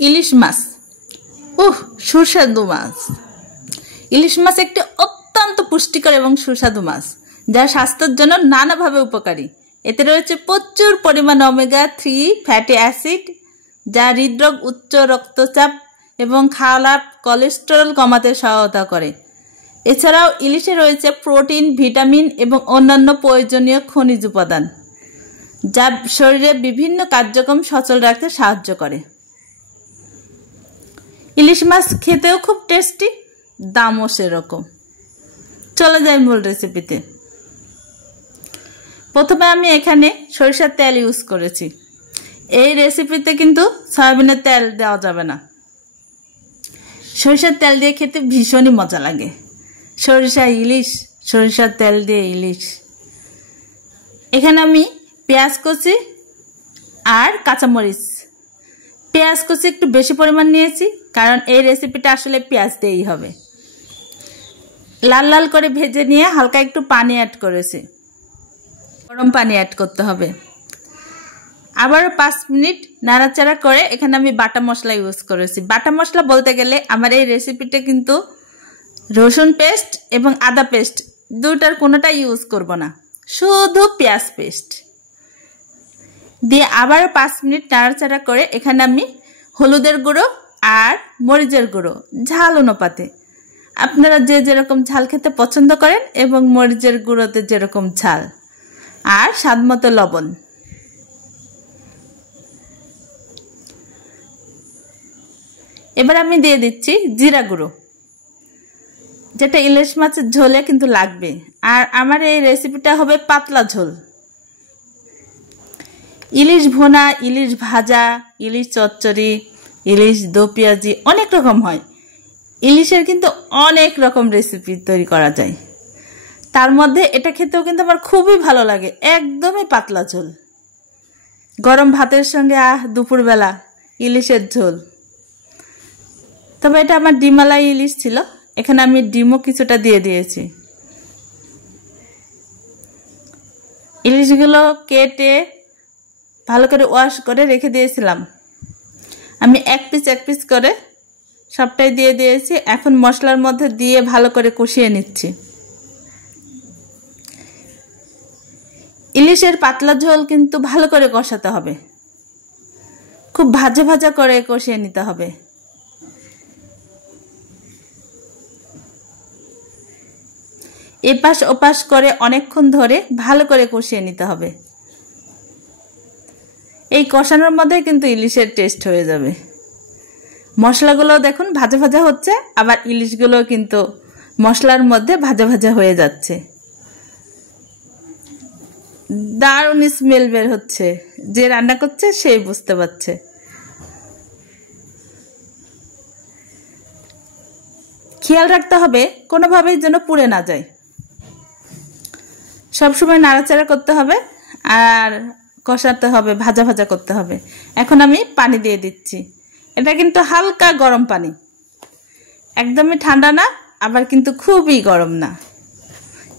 ইলিশ মাছ। সুস্বাদু মাছ। ইলিশ মাছ একটি অত্যন্ত পুষ্টিকর এবং সুস্বাদু মাছ, যা স্বাস্থ্যের জন্য নানাভাবে উপকারী। এতে রয়েছে প্রচুর পরিমাণ ওমেগা-3 ফ্যাটি অ্যাসিড, যা হৃদরোগ, উচ্চ রক্তচাপ এবং খারাপ কোলেস্টেরল কমাতে সহায়তা করে। এছাড়াও ইলিশে রয়েছে প্রোটিন, ভিটামিন এবং অন্যান্য প্রয়োজনীয় খনিজ উপাদান, যা শরীরের বিভিন্ন কার্যক্রম সচল রাখতে সাহায্য করে। ইলিশ মাছ খেতেও খুব টেস্টি, দামও সেরকম। চলে যাই মূল রেসিপিতে। প্রথমে আমি এখানে সরিষার তেল ইউজ করেছি। এই রেসিপিতে কিন্তু সয়াবিনের তেল দেওয়া যাবে না। সরিষার তেল দিয়ে খেতে ভীষণই মজা লাগে। সরিষার তেল দিয়ে ইলিশ। এখানে আমি পেঁয়াজ কুচি আর কাঁচামরিচ, পেঁয়াজ কুচি একটু বেশি পরিমাণ নিয়েছি, কারণ এই রেসিপিটা আসলে পেঁয়াজ দিয়েই হবে। লাল লাল করে ভেজে নিয়ে হালকা একটু পানি অ্যাড করেছি। গরম পানি অ্যাড করতে হবে। আবারও 5 মিনিট নাড়াচাড়া করে এখানে আমি বাটা মশলা ইউজ করেছি। বাটা মশলা বলতে গেলে আমার এই রেসিপিটা কিন্তু রসুন পেস্ট এবং আদা পেস্ট দুটার কোনোটা ইউজ করব না, শুধু পেঁয়াজ পেস্ট দিয়ে আবারও 5 মিনিট নাড়াচাড়া করে এখানে আমি হলুদের গুঁড়ো আর মরিচের গুঁড়ো ঝাল অনুপাতে, আপনারা যে যেরকম ঝাল খেতে পছন্দ করেন, এবং মরিচের গুঁড়োতে যেরকম ঝাল, আর স্বাদমতো লবণ। এবার আমি দিয়ে দিচ্ছি জিরা গুঁড়ো, যেটা ইলিশ মাছের ঝোলে কিন্তু লাগবে। আর আমার এই রেসিপিটা হবে পাতলা ঝোল। ইলিশ ভুনা, ইলিশ ভাজা, ইলিশ চচ্চড়ি, ইলিশ দো পেঁয়াজি অনেক রকম হয়। ইলিশের কিন্তু অনেক রকম রেসিপি তৈরি করা যায়। তার মধ্যে এটা খেতেও কিন্তু আমার খুবই ভালো লাগে। একদমই পাতলা ঝোল, গরম ভাতের সঙ্গে দুপুরবেলা ইলিশের ঝোল। তবে এটা আমার ডিমালাই ইলিশ ছিল, এখানে আমি ডিমও কিছুটা দিয়ে দিয়েছি। ইলিশগুলো কেটে ভালো করে ওয়াশ করে রেখে দিয়েছিলাম। আমি এক পিস করে সবটাই দিয়ে দিয়েছি। এখন মশলার মধ্যে দিয়ে ভালো করে কষিয়ে নিচ্ছি। ইলিশের পাতলা ঝোল কিন্তু ভালো করে কষাতে হবে, খুব ভাজা ভাজা করে কষিয়ে নিতে হবে। এপাশ ওপাশ করে অনেকক্ষণ ধরে ভালো করে কষিয়ে নিতে হবে। এই কষানোর মধ্যে কিন্তু ইলিশের টেস্ট হয়ে যাবে। মশলাগুলো দেখুন ভাজা ভাজা হচ্ছে, আবার ইলিশগুলো কিন্তু মশলার মধ্যে ভাজা ভাজা হয়ে যাচ্ছে। দারুণ স্মেল বের হচ্ছে, যে রান্না করছে সেই বুঝতে পারছে। খেয়াল রাখতে হবে কোনোভাবেই যেন পুড়ে না যায়। সবসময় নাড়াচাড়া করতে হবে আর কষাতে হবে, ভাজা ভাজা করতে হবে। এখন আমি পানি দিয়ে দিচ্ছি। এটা কিন্তু হালকা গরম পানি, একদমই ঠান্ডা না, আবার কিন্তু খুবই গরম না,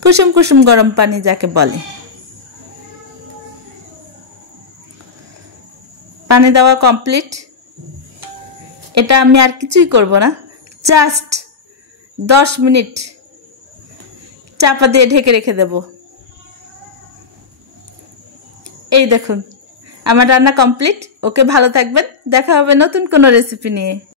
কুসুম কুসুম গরম পানি যাকে বলে। পানি দেওয়া কমপ্লিট। এটা আমি আর কিছুই করব না, জাস্ট 10 মিনিট চাপা দিয়ে ঢেকে রেখে দেব। এই দেখুন আমার রান্না কমপ্লিট। ওকে, ভালো থাকবেন। দেখা হবে নতুন কোনো রেসিপি নিয়ে।